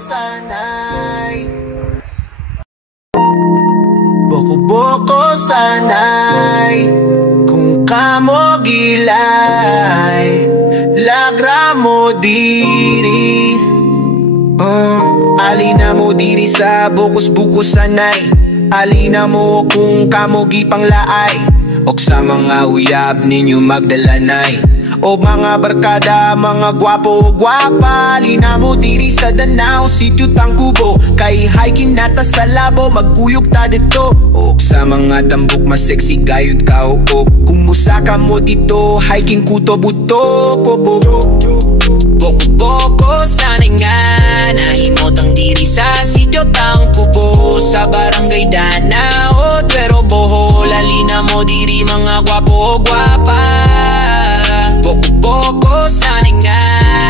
sanay, boko-boko sanay, kung kamo gilay, lagra mo diri. Alina mo diri sa bukos-bukos sanay, alina mo kung kamo gipang laay, og sa mga uyab ninyo magdalanay, o mga barkada, mga gwapo o gwapa. Alina mo diri sa Danao, sityo Tangkubo, kay hiking nata sa labo, magkuyog ta dito. Og sa mga tambok, mas sexy gayud ka o kung musaka mo dito, hiking kuto buto. Boko-boko sanay nga, nahimotang diri sa sityo Tangkubo, sa barangay Danao, Duero, Bohol. Alina mo diri mga gwapo o gwapa. Boko-boko sanay nga,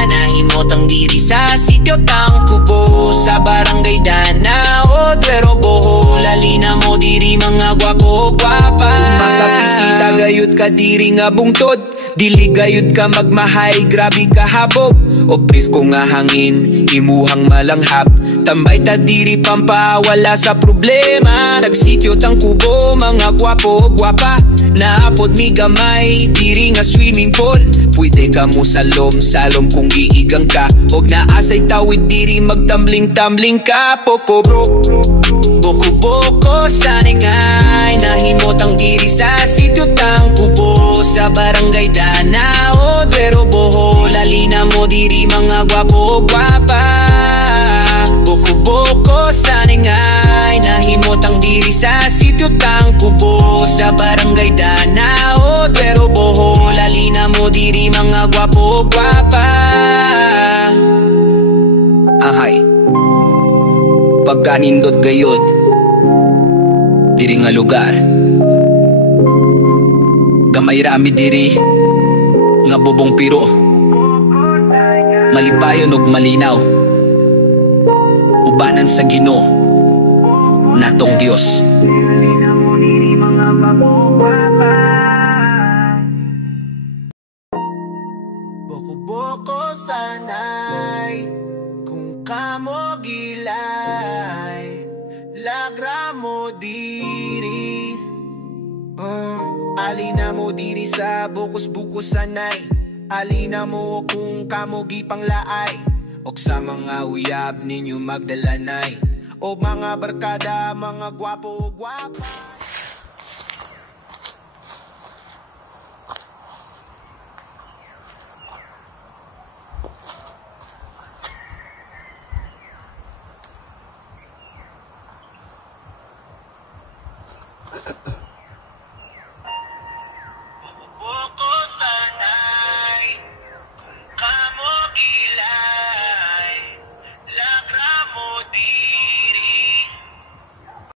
nahimotang diri sa sityo Tangkubo, sa barangay Danao, Duero, Bohol. Alina mo diri mga gwapo o gwapa. Kung makabisita gayud ka diri nga bungtod, dili gayud ka magmahay, grabe ka habog, o presko nga hangin, imuhang malanghap. Tambay ta diri pampa, wala sa problema. Nagsityo Tangkubo, mga gwapo o gwapa, naapod mi gamay, diri nga swimming pool. Pwede ka mo salom kung iigang ka, og naasay tawid diri magtambling-tambling ka. Boko-boko sanay ngay, nahimotang diri sa sityo Tangkubo, sa barangay Danao, Duero, Bohol. Alina mo diri mga gwapo o gwapa. Boko-boko sanay ngay, nahimotang diri sa sityo Tangkubo, sa barangay Danao, Duero, Bohol. Alina mo diri mga gwapo o gwapa. Ahay, pagkanindot gayod diri nga lugar, gamay rami diri nga bubong piro, malipayon og malinaw, ubanan sa Ginoo natong Dios. Boko-boko sanay, kung kamo gilay, lagra mo diri. Alina mo diri sa bukos-bukos sanay, alina mo kung kamo gipang laay, og sa mga uyab ninyo magdalanay, o mga barkada, mga gwapo o gwapa.